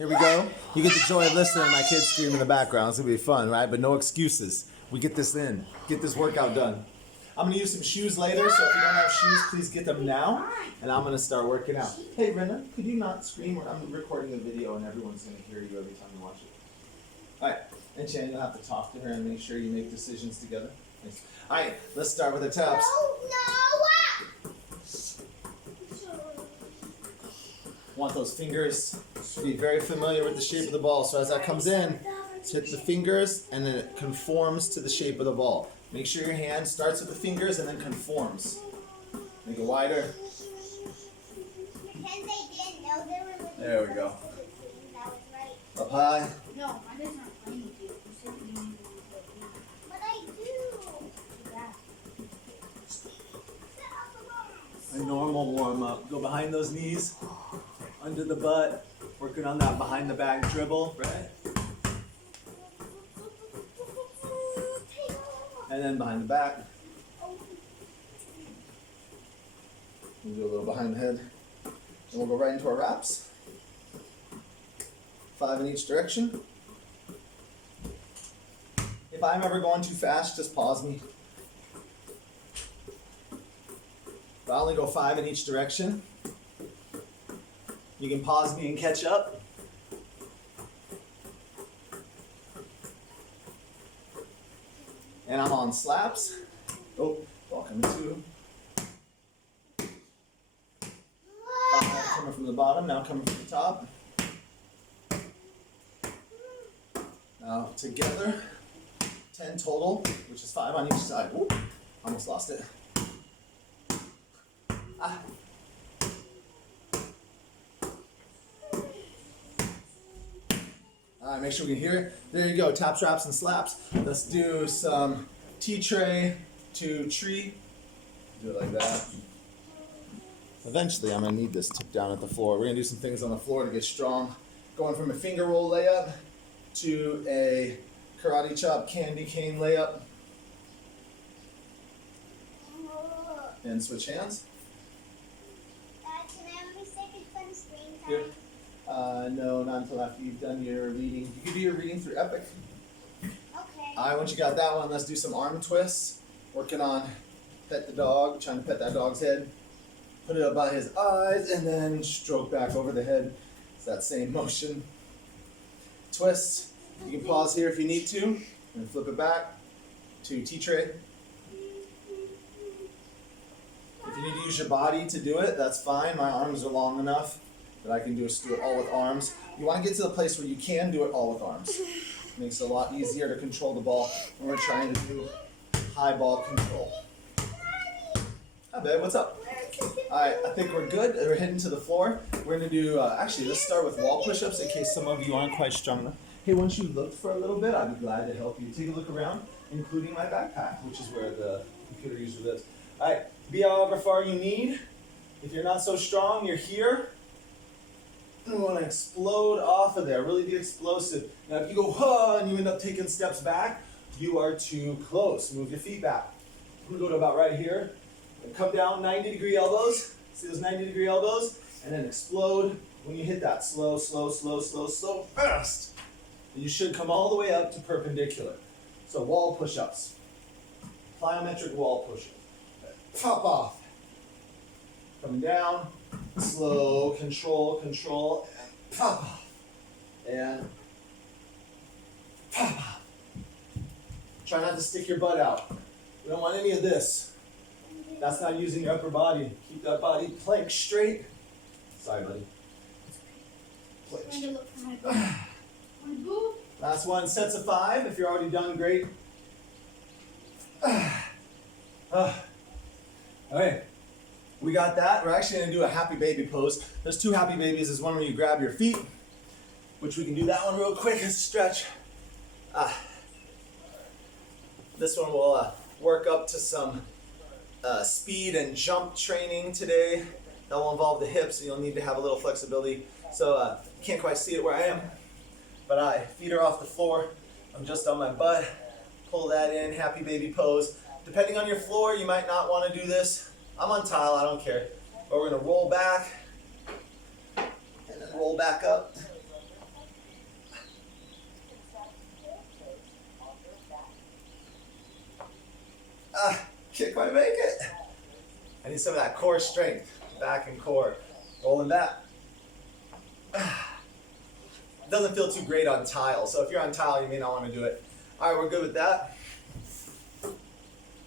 Here we go. You get the joy of listening to my kids scream in the background. It's gonna be fun, right? But no excuses. We get this in. Get this workout done. I'm gonna use some shoes later, so if you don't have shoes, please get them now. And I'm gonna start working out. Hey, Brenda, could you not scream? I'm recording a video and everyone's gonna hear you every time you watch it. All right, and Shannon, you'll have to talk to her and make sure you make decisions together. Thanks. All right, let's start with the taps. Want those fingers to be very familiar with the shape of the ball. So as that comes in, hit the fingers and then it conforms to the shape of the ball. Make sure your hand starts with the fingers and then conforms. Make it wider. There we go. Up high. No, my dad's not playing with you. You said you need to play with me. But I do. A normal warm up. Go behind those knees, under the butt, working on that behind the back dribble, right? And then behind the back. We'll do a little behind the head. And we'll go right into our wraps. 5 in each direction. If I'm ever going too fast, just pause me. If I only go 5 in each direction, you can pause me and catch up. And I'm on slaps. Oh, ball coming too. 5 coming from the bottom, now coming from the top. Now together, 10 total, which is 5 on each side. Ooh, almost lost it. Ah. All right, make sure we can hear it. There you go, taps, wraps, and slaps. Let's do some T-tray to tree. Do it like that. Eventually, I'm gonna need this tip down at the floor. We're gonna do some things on the floor to get strong. Going from a finger roll layup to a karate chop candy cane layup. And switch hands. Can I have a second fun screen time? Here. No, not until after you've done your reading. You can do your reading through Epic. Okay. All right, once you got that one, let's do some arm twists. Working on pet the dog, trying to pet that dog's head. Put it up by his eyes and then stroke back over the head. It's that same motion. Twist. You can pause here if you need to and flip it back to T-tray. If you need to use your body to do it, that's fine. My arms are long enough that I can do it all with arms. You want to get to the place where you can do it all with arms. It makes it a lot easier to control the ball when we're trying to do high ball control. Hi, babe, what's up? All right, I think we're good. We're heading to the floor. We're going to do, actually, let's start with wall push-ups in case some of you aren't quite strong enough. Hey, once you looked for a little bit, I'd be glad to help you. Take a look around, including my backpack, which is where the computer user lives. All right, be however far you need. If you're not so strong, you're here. And we want to explode off of there, really be explosive. Now, if you go, huh, and you end up taking steps back, you are too close. Move your feet back. I'm going to go to about right here. And come down 90-degree elbows. See those 90-degree elbows? And then explode when you hit that. Slow, slow, slow, slow, slow, fast. And you should come all the way up to perpendicular. So wall push-ups. Plyometric wall push-up. Pop off. Coming down. Slow, control, control, and pop off. And pop off. Try not to stick your butt out. We don't want any of this. That's not using your upper body. Keep that body plank straight. Sorry, buddy. Plank straight. Last one, sets of 5. If you're already done, great. Okay, we got that. We're actually gonna do a happy baby pose. There's 2 happy babies. There's one where you grab your feet, which we can do that one real quick as a stretch. This one will work up to some speed and jump training today. That will involve the hips, and you'll need to have a little flexibility. So you can't quite see it where I am, but feet are off the floor. I'm just on my butt. Pull that in, happy baby pose. Depending on your floor, you might not want to do this. I'm on tile, I don't care. But we're gonna roll back, and then roll back up, Can't quite make it. I need some of that core strength. Back and core. Rolling back. Doesn't feel too great on tile, so if you're on tile, you may not want to do it. All right, we're good with that.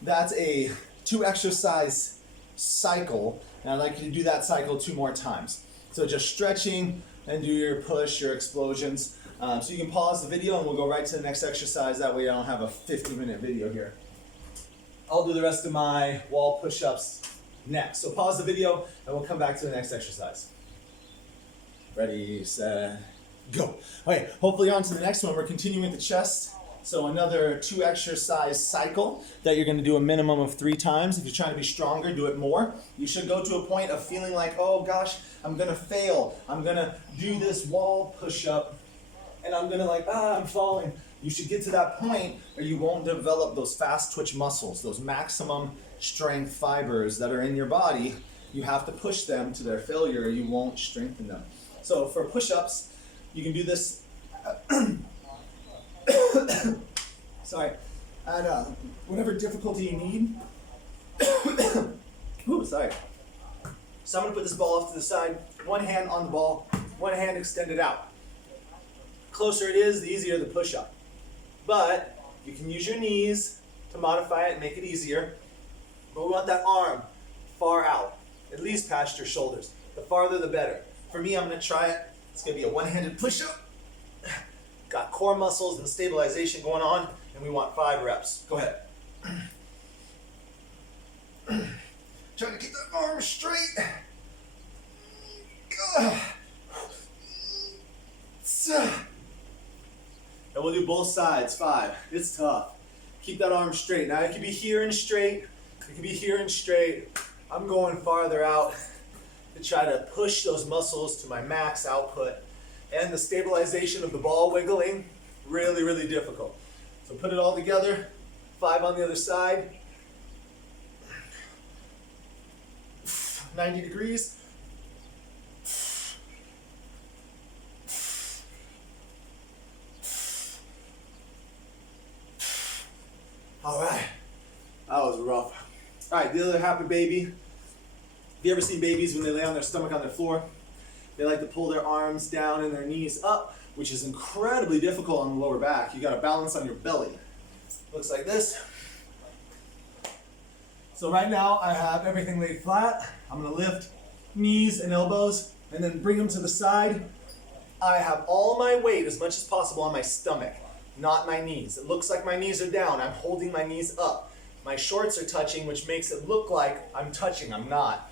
That's a 2 exercise cycle, and I'd like you to do that cycle 2 more times. So just stretching and do your push, your explosions. So you can pause the video and we'll go right to the next exercise. That way I don't have a 50-minute video here. I'll do the rest of my wall push-ups next. So pause the video and we'll come back to the next exercise. Ready, set, go. Okay, hopefully on to the next one. We're continuing with the chest. So another 2 exercise cycle that you're gonna do a minimum of 3 times. If you're trying to be stronger, do it more. You should go to a point of feeling like, oh gosh, I'm gonna fail. I'm gonna do this wall push-up and I'm gonna I'm falling. You should get to that point where you won't develop those fast twitch muscles, those maximum strength fibers that are in your body. You have to push them to their failure or you won't strengthen them. So for push-ups, you can do this sorry, at whatever difficulty you need. Ooh, sorry. So I'm gonna put this ball off to the side, one hand on the ball, one hand extended out. Closer it is, the easier the push-up. But you can use your knees to modify it and make it easier. But we want that arm far out, at least past your shoulders. The farther the better. For me, I'm gonna try it. It's gonna be a one-handed push-up. Got core muscles and stabilization going on, and we want 5 reps. Go ahead. Trying to keep that arm straight. And we'll do both sides, 5. It's tough. Keep that arm straight. Now it can be here and straight. It can be here and straight. I'm going farther out to try to push those muscles to my max output. And the stabilization of the ball wiggling, really, really difficult. So put it all together, 5 on the other side. 90 degrees. All right, that was rough. All right, the other happy baby. Have you ever seen babies when they lay on their stomach on their floor? They like to pull their arms down and their knees up, which is incredibly difficult on the lower back. You gotta balance on your belly. Looks like this. So right now I have everything laid flat. I'm gonna lift knees and elbows and then bring them to the side. I have all my weight as much as possible on my stomach, not my knees. It looks like my knees are down. I'm holding my knees up. My shorts are touching, which makes it look like I'm touching. I'm not.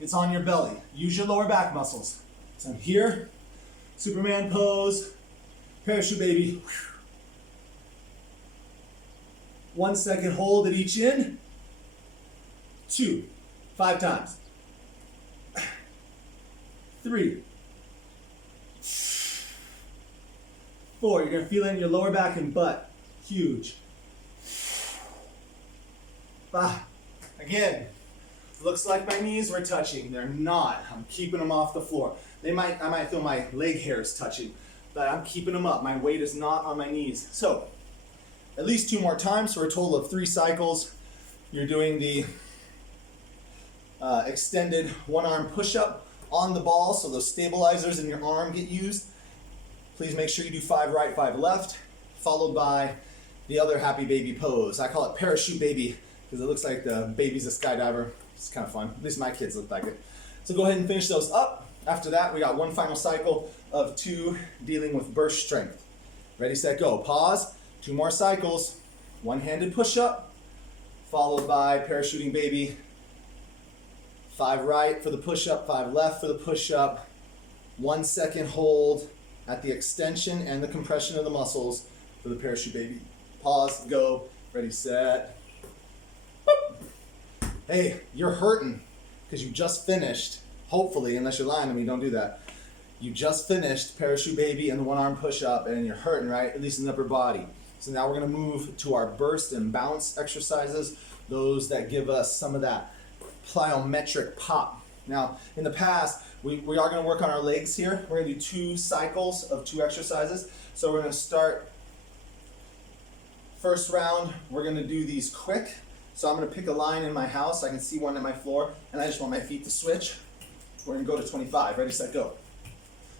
It's on your belly. Use your lower back muscles. So I'm here, Superman pose, parachute baby. 1 second hold at each end. 2, 5 times. 3, 4. You're gonna feel it in your lower back and butt. Huge. 5. Again, looks like my knees were touching. They're not. I'm keeping them off the floor. I might feel my leg hairs touching, but I'm keeping them up. My weight is not on my knees. So, at least 2 more times for a total of 3 cycles. You're doing the extended 1-arm push-up on the ball, so those stabilizers in your arm get used. Please make sure you do 5 right, 5 left, followed by the other happy baby pose. I call it parachute baby because it looks like the baby's a skydiver. It's kind of fun. At least my kids look like it. So go ahead and finish those up. After that, we got 1 final cycle of 2 dealing with burst strength. Ready, set, go. Pause. 2 more cycles. 1-handed push-up, followed by parachuting baby. 5 right for the push-up, 5 left for the push-up. 1 second hold at the extension and the compression of the muscles for the parachute baby. Pause, go, ready, set. Boop. Hey, you're hurting because you just finished, hopefully, unless you're lying to me, don't do that. You just finished parachute baby and the 1-arm push-up and you're hurting, right? At least in the upper body. So now we're gonna move to our burst and bounce exercises, those that give us some of that plyometric pop. Now, in the past, we are gonna work on our legs here. We're gonna do 2 cycles of 2 exercises. So we're gonna start, first round, we're gonna do these quick. So I'm gonna pick a line in my house. I can see one at my floor, and I just want my feet to switch. We're gonna go to 25. Ready, set, go.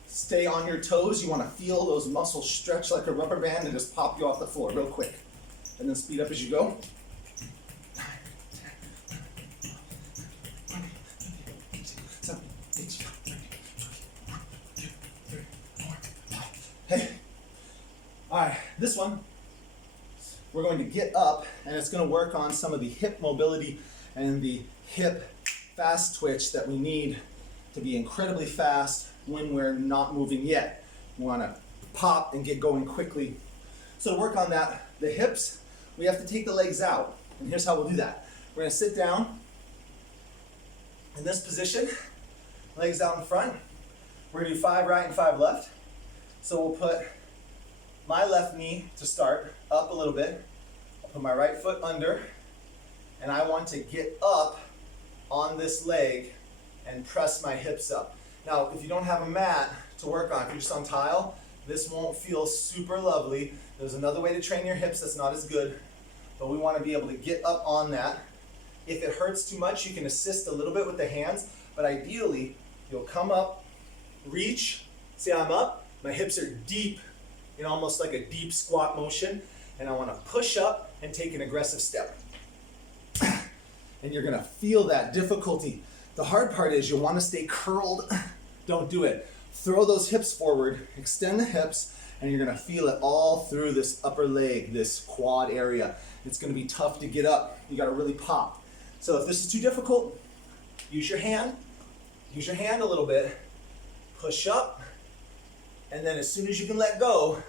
Stay on your toes. You wanna feel those muscles stretch like a rubber band and just pop you off the floor real quick. And then speed up as you go. Hey. All right, this one, we're going to get up, and it's going to work on some of the hip mobility and the hip fast twitch that we need to be incredibly fast when we're not moving yet. We want to pop and get going quickly. So to work on that, the hips, we have to take the legs out. And here's how we'll do that. We're going to sit down in this position, legs out in front. We're going to do 5 right and 5 left. So we'll put my left knee to start up a little bit. I'll put my right foot under, and I want to get up on this leg and press my hips up. Now, if you don't have a mat to work on, if you're just on tile, this won't feel super lovely. There's another way to train your hips that's not as good, but we want to be able to get up on that. If it hurts too much, you can assist a little bit with the hands, but ideally, you'll come up, reach, see how I'm up? My hips are deep, in almost like a deep squat motion, and I want to push up and take an aggressive step. And you're going to feel that difficulty. The hard part is you'll want to stay curled. Don't do it. Throw those hips forward, extend the hips, and you're going to feel it all through this upper leg, this quad area. It's going to be tough to get up. You got to really pop. So if this is too difficult, use your hand. Use your hand a little bit. Push up. And then as soon as you can let go,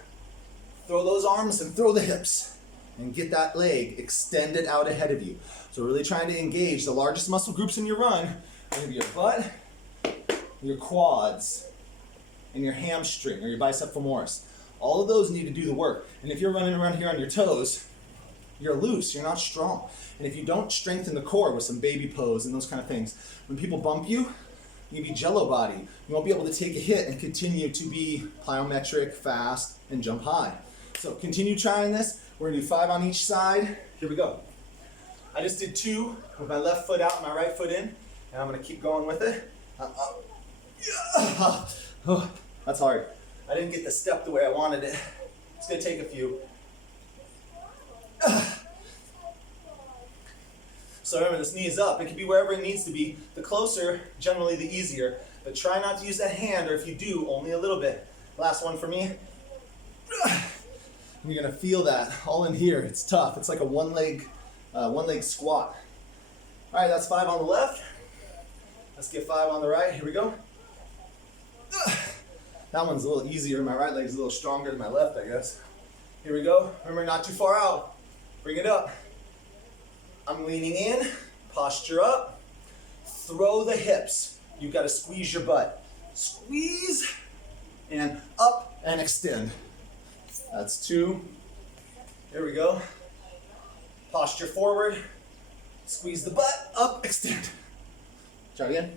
throw those arms and throw the hips and get that leg extended out ahead of you. So really trying to engage the largest muscle groups in your run are going to be your butt, your quads, and your hamstring or your bicep femoris. All of those need to do the work. And if you're running around here on your toes, you're loose, you're not strong. And if you don't strengthen the core with some baby pose and those kind of things, when people bump you, you can be jello body. You won't be able to take a hit and continue to be plyometric, fast, and jump high. So continue trying this. We're gonna do 5 on each side. Here we go. I just did 2 with my left foot out and my right foot in, and I'm gonna keep going with it. Oh, that's hard. I didn't get the step the way I wanted it. It's gonna take a few. So remember, this knee is up. It can be wherever it needs to be. The closer, generally the easier. But try not to use that hand, or if you do, only a little bit. Last one for me. You're gonna feel that all in here. It's tough. It's like a one leg squat. All right, that's 5 on the left. Let's get 5 on the right. Here we go. That one's a little easier. My right leg's a little stronger than my left, I guess. Here we go. Remember, not too far out. Bring it up. I'm leaning in, posture up, throw the hips. You've got to squeeze your butt. Squeeze, and up and extend. That's 2. Here we go. Posture forward, squeeze the butt, up, extend. Try it again.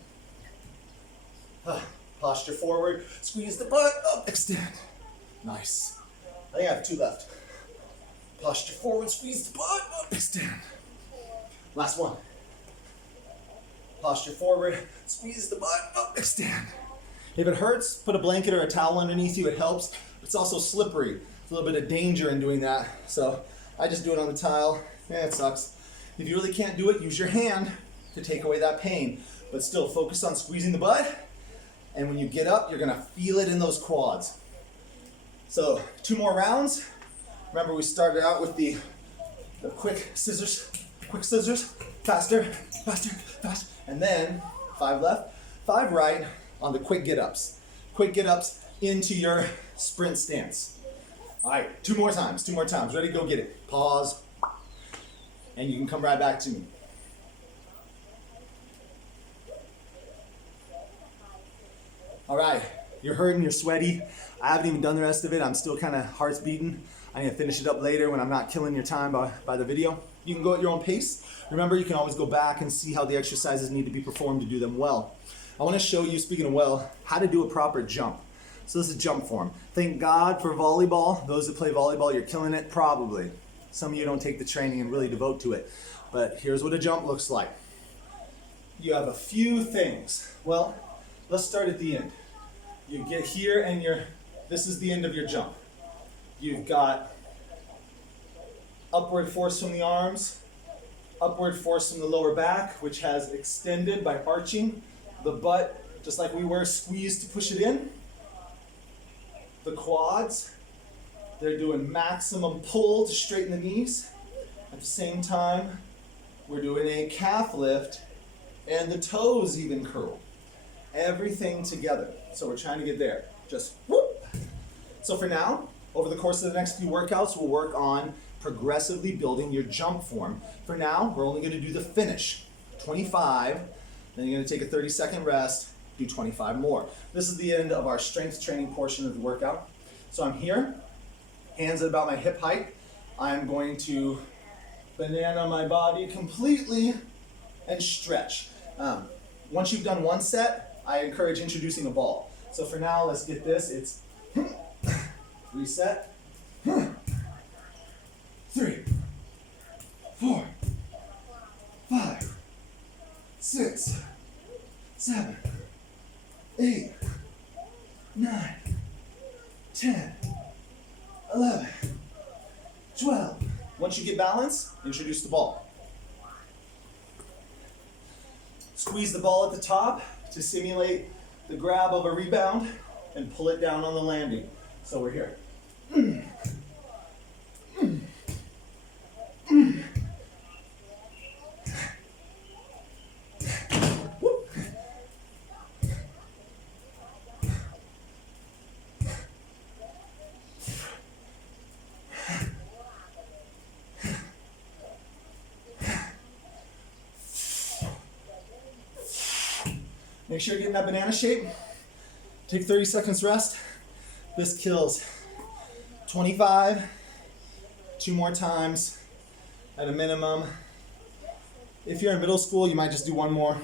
Posture forward, squeeze the butt, up, extend. Nice. I think I have 2 left. Posture forward, squeeze the butt, up, extend. Last one. Posture forward, squeeze the butt, up, extend. If it hurts, put a blanket or a towel underneath you, it helps. It's also slippery. There's a little bit of danger in doing that. So I just do it on the tile. It sucks. If you really can't do it, use your hand to take away that pain. But still, focus on squeezing the butt. And when you get up, you're gonna feel it in those quads. So 2 more rounds. Remember, we started out with the quick scissors, faster, faster, faster. And then 5 left, 5 right on the quick get-ups. Quick get-ups into your sprint stance. All right, 2 more times. Ready, go get it. Pause, and you can come right back to me. All right, you're hurting, you're sweaty. I haven't even done the rest of it. I'm still kind of heart's beating. I need to finish it up later when I'm not killing your time by the video. You can go at your own pace. Remember, you can always go back and see how the exercises need to be performed to do them well. I want to show you, speaking of well, how to do a proper jump. So this is jump form. Thank God for volleyball. Those that play volleyball, you're killing it, probably. Some of you don't take the training and really devote to it. But here's what a jump looks like. You have a few things. Well, let's start at the end. You get here and this is the end of your jump. You've got upward force from the arms, upward force from the lower back, which has extended by arching. The butt, just like we were, squeezed to push it in. The quads, they're doing maximum pull to straighten the knees. At the same time, we're doing a calf lift and the toes even curl. Everything together. So we're trying to get there. Just whoop. So for now, over the course of the next few workouts, we'll work on progressively building your jump form. For now, we're only going to do the finish, 25, then you're going to take a 30-second rest, do 25 more. This is the end of our strength training portion of the workout. So I'm here, hands at about my hip height. I'm going to banana my body completely and stretch. Once you've done one set, I encourage introducing a ball. So for now, let's get this. It's reset. 3, 4, 5, 6, 7, 8, 9, 10, 11, 12. Once you get balance, introduce the ball. Squeeze the ball at the top to simulate the grab of a rebound and pull it down on the landing. So we're here. Make sure you're getting that banana shape. Take 30 seconds rest. This kills. 25, 2 more times at a minimum. If you're in middle school, you might just do 1 more.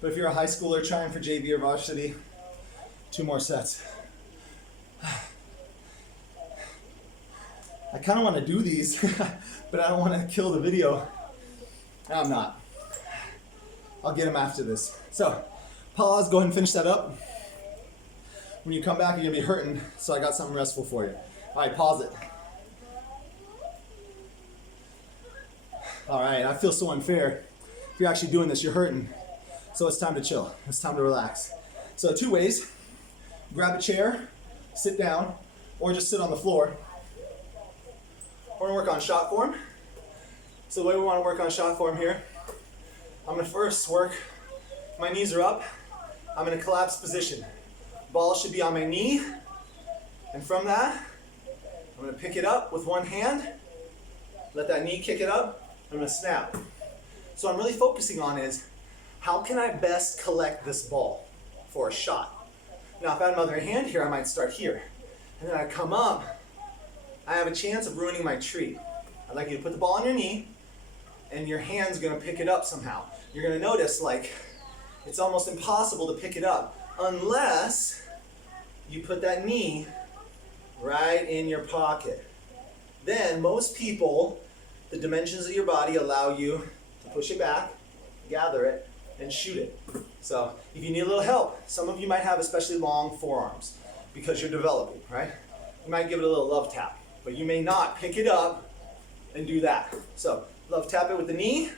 But if you're a high schooler trying for JV or varsity, 2 more sets. I kind of want to do these, but I don't want to kill the video. I'm not. I'll get them after this. So, pause, go ahead and finish that up. When you come back, you're going to be hurting, so I got something restful for you. All right, pause it. All right, I feel so unfair. If you're actually doing this, you're hurting. So it's time to chill. It's time to relax. So 2 ways. Grab a chair, sit down, or just sit on the floor. We're going to work on shot form. So the way we want to work on shot form here, I'm going to first work, my knees are up. I'm in a collapsed position. Ball should be on my knee. And from that, I'm going to pick it up with one hand. Let that knee kick it up. I'm going to snap. So what I'm really focusing on is, how can I best collect this ball for a shot? Now, if I had another hand here, I might start here. And then I come up, I have a chance of ruining my tree. I'd like you to put the ball on your knee, and your hand's going to pick it up somehow. You're going to notice, like, it's almost impossible to pick it up unless you put that knee right in your pocket. Then most people, the dimensions of your body allow you to push it back, gather it, and shoot it. So if you need a little help, some of you might have especially long forearms because you're developing, right? You might give it a little love tap, but you may not pick it up and do that. So love tap it with the knee,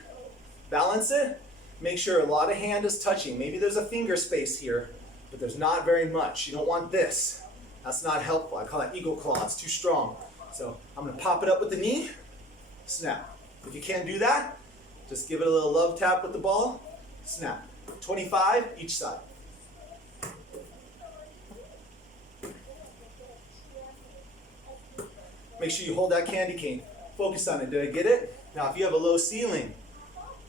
balance it, make sure a lot of hand is touching. Maybe there's a finger space here, but there's not very much. You don't want this. That's not helpful. I call that eagle claw. It's too strong. So I'm going to pop it up with the knee, snap. If you can't do that, just give it a little love tap with the ball, snap. 25 each side. Make sure you hold that candy cane. Focus on it. Did I get it? Now, if you have a low ceiling,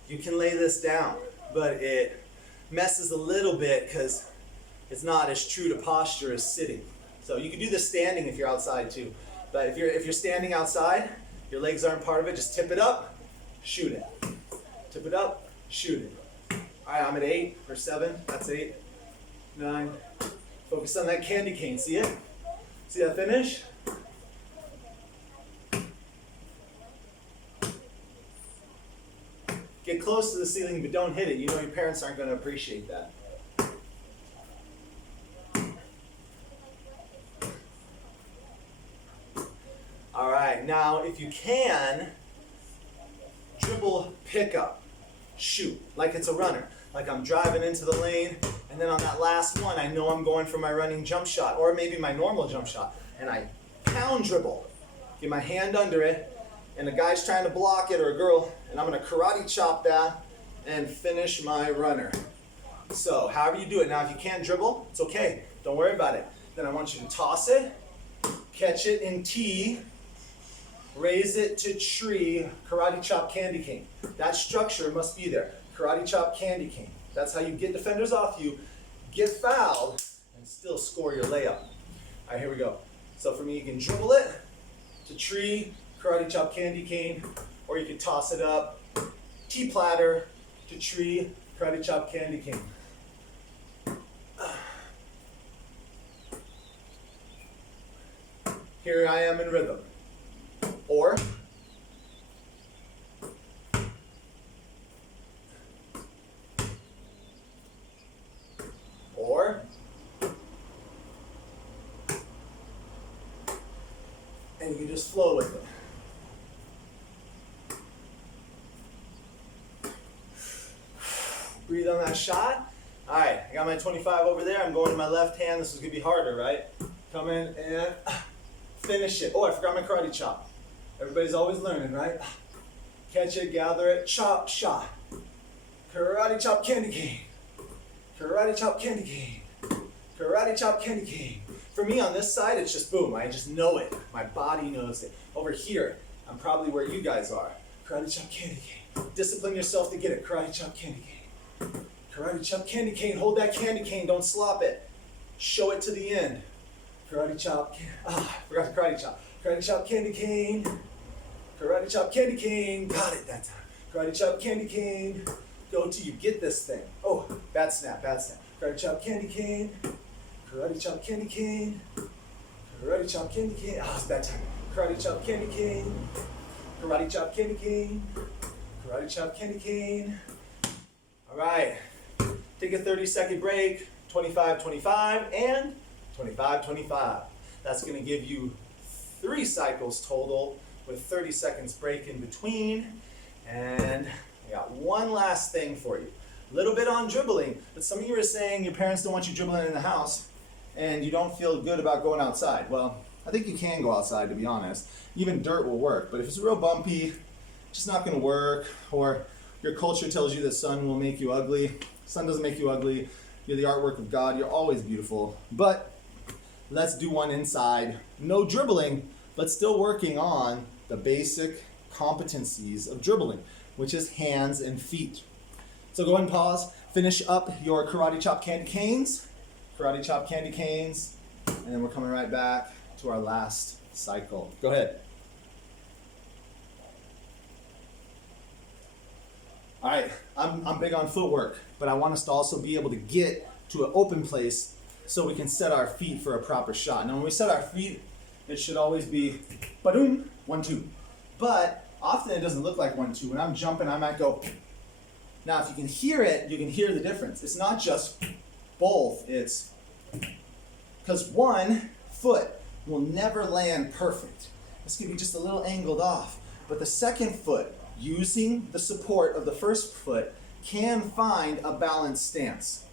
you can lay this down, but it messes a little bit because it's not as true to posture as sitting. So you can do this standing if you're outside too. But if you're standing outside, your legs aren't part of it, just tip it up, shoot it. Tip it up, shoot it. All right, I'm at 8 or 7. That's 8, 9. Focus on that candy cane. See it? See that finish? Get close to the ceiling, but don't hit it. You know your parents aren't going to appreciate that. All right, now if you can, dribble pickup. Shoot, like it's a runner. Like I'm driving into the lane, and then on that last one, I know I'm going for my running jump shot, or maybe my normal jump shot, and I pound dribble. Get my hand under it, and the guy's trying to block it, or a girl, and I'm gonna karate chop that and finish my runner. So, however you do it. Now, if you can't dribble, it's okay. Don't worry about it. Then I want you to toss it, catch it in T, raise it to tree, karate chop, candy cane. That structure must be there. Karate chop, candy cane. That's how you get defenders off you, get fouled, and still score your layup. All right, here we go. So for me, you can dribble it to tree, karate chop, candy cane, or you can toss it up, T-platter to tree, karate chop, candy cane. Here I am in rhythm. Or and you can just flow with it. Breathe on that shot. All right, I got my 25 over there. I'm going to my left hand. This is gonna be harder, right? Come in and finish it. Oh, I forgot my karate chop. Everybody's always learning, right? Catch it, gather it, chop, shot. Karate chop, candy cane. Karate chop, candy cane. Karate chop, candy cane. For me on this side, it's just boom. I just know it. My body knows it. Over here, I'm probably where you guys are. Karate chop, candy cane. Discipline yourself to get it. Karate chop, candy cane. Karate chop, candy cane. Hold that candy cane. Don't slop it. Show it to the end. Karate chop. Forgot the karate chop. Karate chop, candy cane. Karate chop, candy cane. Got it that time. Karate chop, candy cane. Go till you get this thing. Oh, bad snap, bad snap. Karate chop, candy cane. Karate chop, candy cane. Karate chop, candy cane. It's bad time. Karate chop, candy cane. Karate chop, candy cane. Karate chop, candy cane. All right. Take a 30-second break. 25-25 and 25-25. That's going to give you 3 cycles total with 30 seconds break in between. And I got one last thing for you. A little bit on dribbling, but some of you are saying your parents don't want you dribbling in the house and you don't feel good about going outside. Well, I think you can go outside, to be honest. Even dirt will work, but if it's real bumpy, it's just not going to work, or your culture tells you that sun will make you ugly. Sun doesn't make you ugly. You're the artwork of God. You're always beautiful. But let's do one inside. No dribbling, but still working on the basic competencies of dribbling, which is hands and feet. So go ahead and pause. Finish up your karate chop candy canes. Karate chop candy canes. And then we're coming right back to our last cycle. Go ahead. All right, I'm big on footwork, but I want us to also be able to get to an open place so we can set our feet for a proper shot. Now when we set our feet, it should always be ba-doom, 1-2. But often it doesn't look like 1-2. When I'm jumping, I might go. Now if you can hear it, you can hear the difference. It's not just both, it's because one foot will never land perfect. It's gonna be just a little angled off. But the second foot, using the support of the first foot, can find a balanced stance.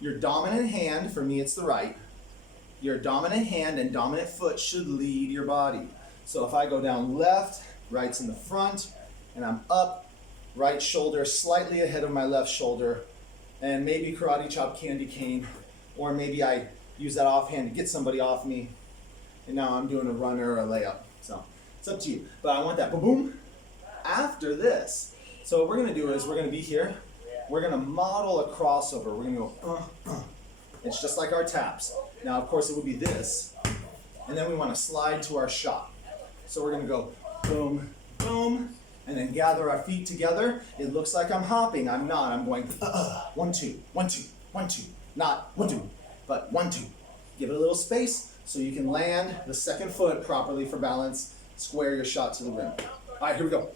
Your dominant hand, for me it's the right, your dominant hand and dominant foot should lead your body. So if I go down left, right's in the front, and I'm up, right shoulder slightly ahead of my left shoulder, and maybe karate chop candy cane, or maybe I use that offhand to get somebody off me, and now I'm doing a runner or a layup. So it's up to you. But I want that boom. After this, so what we're gonna do is we're gonna be here, we're gonna model a crossover. We're gonna go, It's just like our taps. Now, of course, it would be this, and then we wanna slide to our shot. So we're gonna go boom, boom, and then gather our feet together. It looks like I'm hopping. I'm not. I'm going 1-2, 1-2, 1-2. Not 1-2, but 1-2. Give it a little space so you can land the second foot properly for balance. Square your shot to the rim. All right, here we go.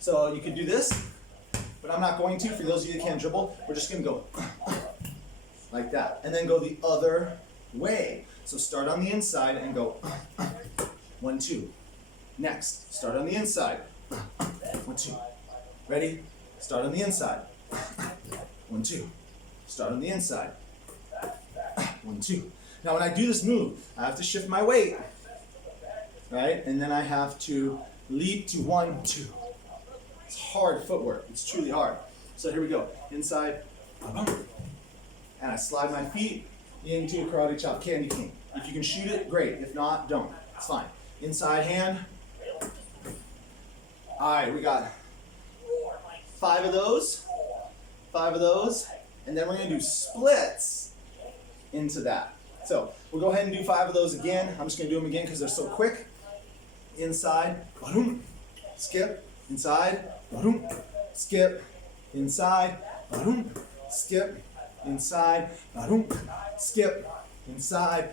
So you could do this, but I'm not going to. For those of you that can't dribble, we're just gonna go like that, and then go the other way. So start on the inside and go 1, 2. Next, start on the inside. 1, 2. Ready? Start on the inside. 1, 2. Start on the inside. 1, 2. Now when I do this move, I have to shift my weight, right? And then I have to leap to 1, 2. It's hard footwork. It's truly hard. So here we go. Inside. And I slide my feet into a karate chop candy cane. If you can shoot it, great. If not, don't. It's fine. Inside hand. All right, we got 5 of those. 5 of those. And then we're going to do splits into that. So we'll go ahead and do 5 of those again. I'm just going to do them again because they're so quick. Inside. Skip. Inside. Skip. Inside. Skip. Inside, skip, inside,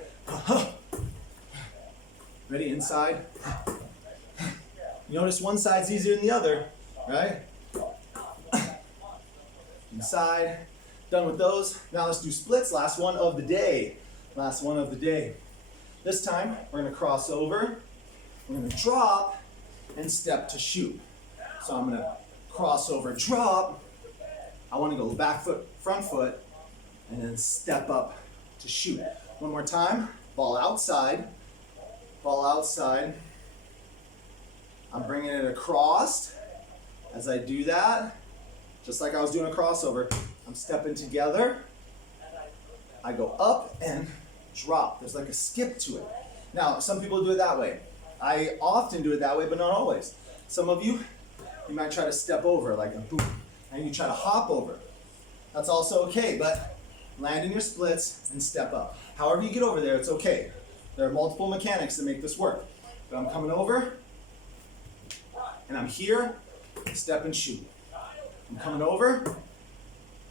ready, inside. You notice one side's easier than the other, right? Inside, done with those. Now let's do splits, last one of the day. Last one of the day. This time, we're gonna cross over, we're gonna drop, and step to shoot. So I'm gonna cross over, drop, I wanna go back foot, front foot, and then step up to shoot. One more time, ball outside, ball outside. I'm bringing it across. As I do that, just like I was doing a crossover, I'm stepping together. I go up and drop. There's like a skip to it. Now, some people do it that way. I often do it that way, but not always. Some of you, you might try to step over like a boom, and you try to hop over. That's also okay, but land in your splits and step up. However you get over there, it's okay. There are multiple mechanics that make this work. But I'm coming over, and I'm here, step and shoot. I'm coming over,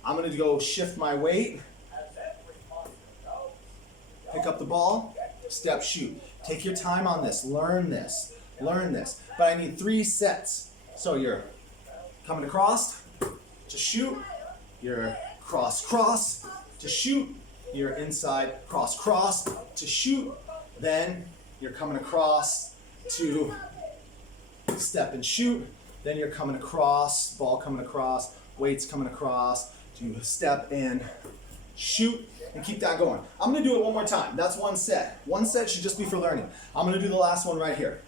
I'm gonna go shift my weight, pick up the ball, step, shoot. Take your time on this, learn this. But I need 3 sets. So you're coming across to shoot, you're cross, to shoot, you're inside, cross, to shoot, then you're coming across to step and shoot, then you're coming across, ball coming across, weights coming across, to step and shoot, and keep that going. I'm gonna do it one more time. That's 1 set. 1 set should just be for learning. I'm gonna do the last one right here.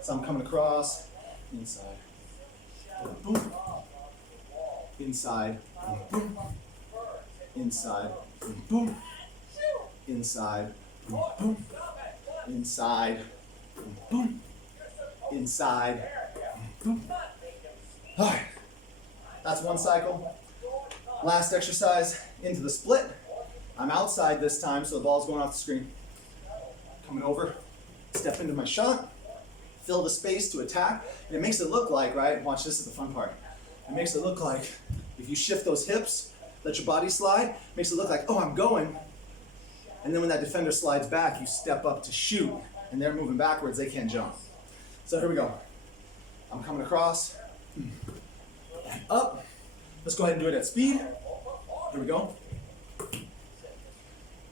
So I'm coming across, inside, boom, inside, boom, inside, boom, inside, boom, inside, boom, inside, boom. All right, that's 1 cycle. Last exercise, into the split. I'm outside this time, so the ball's going off the screen. Coming over, step into my shot, fill the space to attack. And it makes it look like, right, watch, this is the fun part. It makes it look like, if you shift those hips, let your body slide, makes it look like, oh, I'm going. And then when that defender slides back, you step up to shoot, and they're moving backwards, they can't jump. So here we go. I'm coming across, and up. Let's go ahead and do it at speed. Here we go.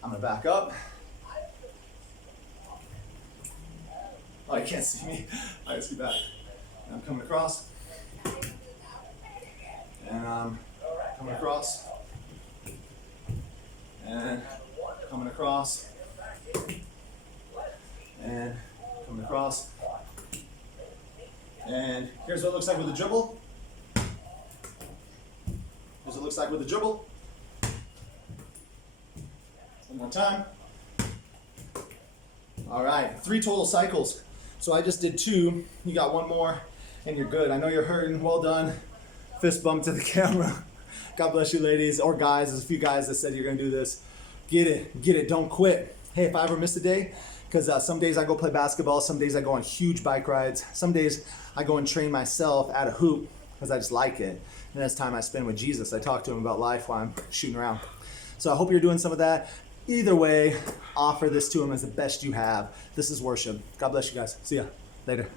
I'm gonna back up. Oh, you can't see me. All right, let's get back. And I'm coming across. And I'm coming across. And coming across. And coming across. And here's what it looks like with a dribble. Here's what it looks like with a dribble. One more time. All right, 3 total cycles. So I just did 2. You got 1 more, and you're good. I know you're hurting. Well done. Fist bump to the camera. God bless you, ladies or guys. There's a few guys that said you're gonna do this. Get it. Don't quit. Hey, if I ever miss a day, because some days I go play basketball, some days I go on huge bike rides, some days I go and train myself at a hoop because I just like it. And that's time I spend with Jesus. I talk to him about life while I'm shooting around. So I hope you're doing some of that. Either way, offer this to him as the best you have. This is worship. God bless you guys. See ya later.